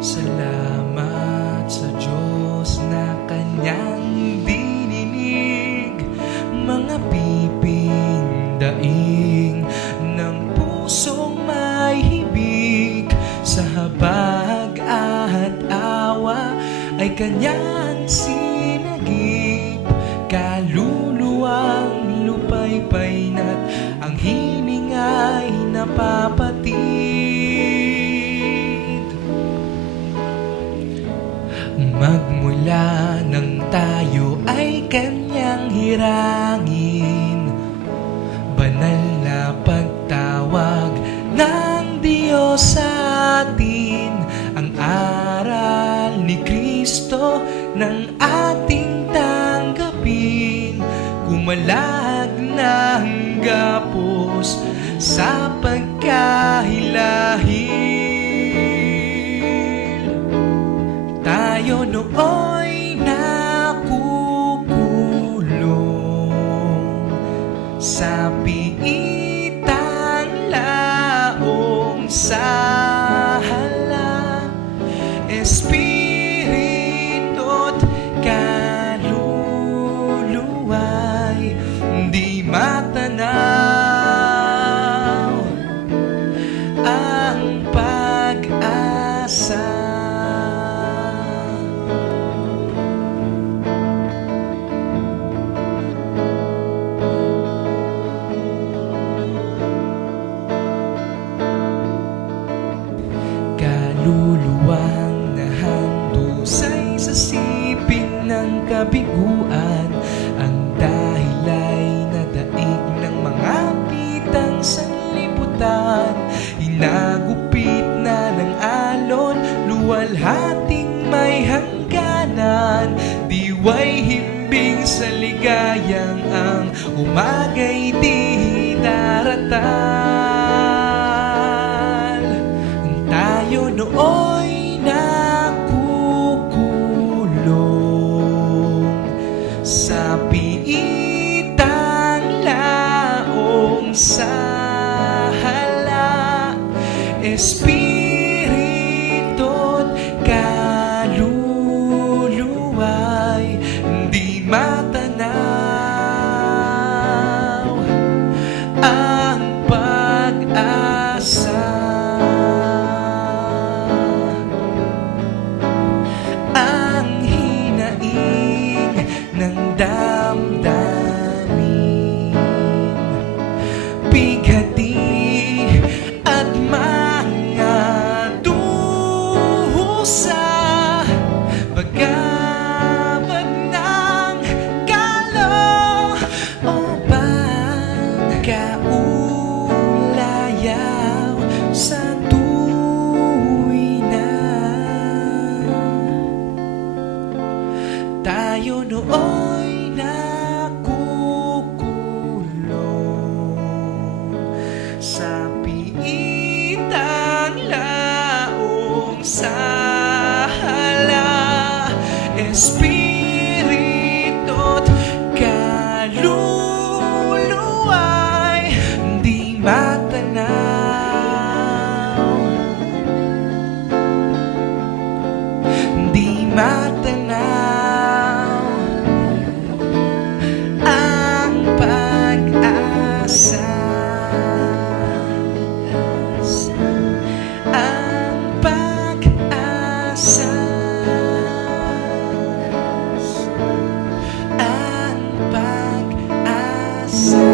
Salamat sa Diyos na Kanyang dininig mga piping daing ng pusong may hibig. Sa habag at awa ay Kanyang sinagip, kaluluwang lupaypay na't ang hiling ay napapatid. Magmula nang tayo ay Kanyang hirangin, banal na pagtawag ng Diyos sa atin, ang aral ni Kristo ng ating tanggapin, kumalag ng gapos sa pagkahilahil. Tayo nooy nakukulong sa piitang laong sahala, espiritu't kaluluwa'y di matanaw ang pag-asa. Kaluluwang nahandusay sa siping ng kabiguan, ang dahil ay nadaig ng mga pitang sanlibutan. Hinagupit na ng alon, luwalhating may hangganan, diway himbing sa ligayang ang umaga'y di daratal. Tayo nooy nakukulong sa piitang laong sahala, espiritu't kaluluwa'y di matanaw ang pag-asa. Ang hinaing ng damdamin, bighati at mga dusa, bagabag ng kalooban, kaulayaw sa tuwina. Tayo nooy nakukulong sa piitang laong sahala, espiritu't kaluluwa'y di matanaw, di matanaw ang pag-asa, ang pag-asa, ang pag-asa.